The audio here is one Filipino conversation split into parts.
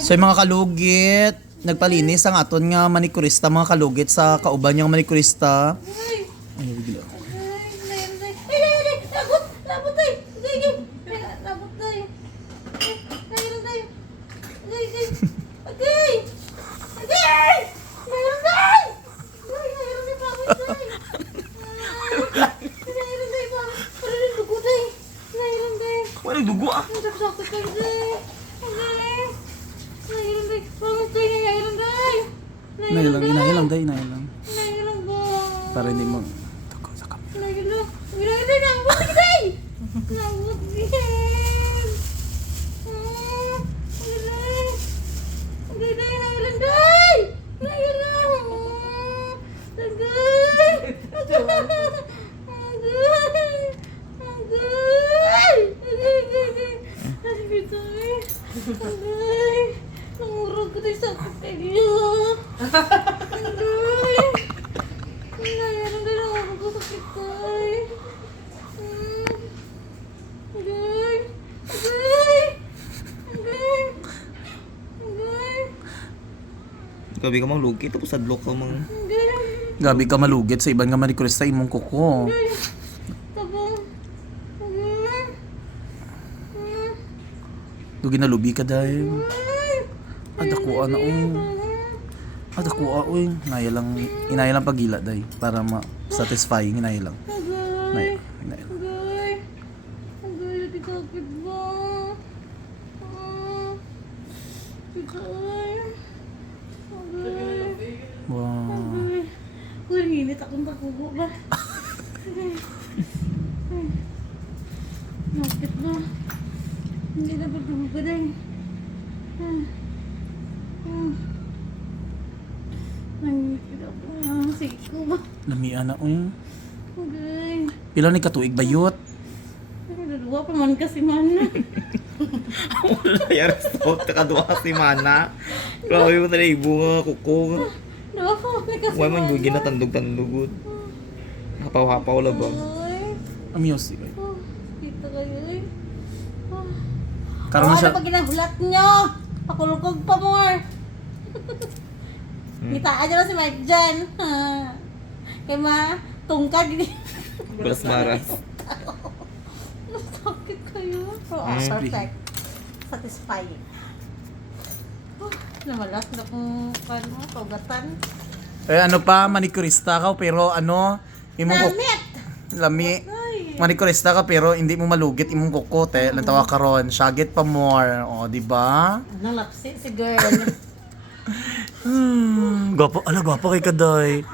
So yung mga kalugit, nagpalinis ang aton nga manikurista, mga kalugit sa kauban niyang manikurista. Ay, bigla. Walang dugo ah. Inahilang day, inahilang. Para hindi mo tugo sa kamera. Nangurog ko tayo sa kapilyo. Gabi ka mang lugi, tapos adlok ka mang... Gabi ka malugit sa ibang nga manikurista imong kuko. Dugi na lubi ka dahil. Adakuha na Adakuha Inaya lang pagila dahil. Para ma-satisfying, inaya lang. Inaya lang. Wow. Uy, nginit akong takugo ba? Nakit na. Hindi na pagdugo ka dahil. Nangingit ako. Siko ba? Lamian na Okay. Pila ni katuig bayot? Dalawa pa man kasi man. Wala yan, stop, takaduha si Mana. Grabe mo na ibo nga, kuko. Dalawa pa man kasi Huwag man gugi na tandog-tandog. Hapaw-hapaw labang. Ay. Ang music ay. Kita kayo eh. Karon na siya. Ano pag ginahulat nyo? Pakulukog pa more. Kitaan nyo lang si Mike dyan. Kaya tungkad. Balas maras. Sakit kayo. Perfect. Satisfying. Namalas na kung kaugatan. Ano pa, manikurista ka pero imong Namit! lami. Ay. Manikurista ka pero hindi mo malugit imong kukote. Lang tawa karon, syagit pa more. O, di ba? Nalapsi si girl. Gwapo kay kaday.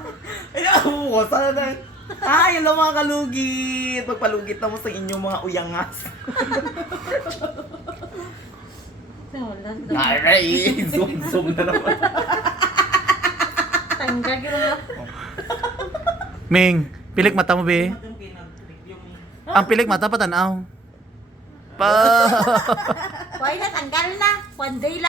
Ay, ako, sana na. Ay, hello mga kalugit. Pagpalugit na mo sa inyong mga uyangas. Namalas na. Aray, zoom na naman. Tanggal yun na. Ming, pilik mata mo be. Ang pilik mata pa tanaw. Pa. Why na tanggal na? One day lang.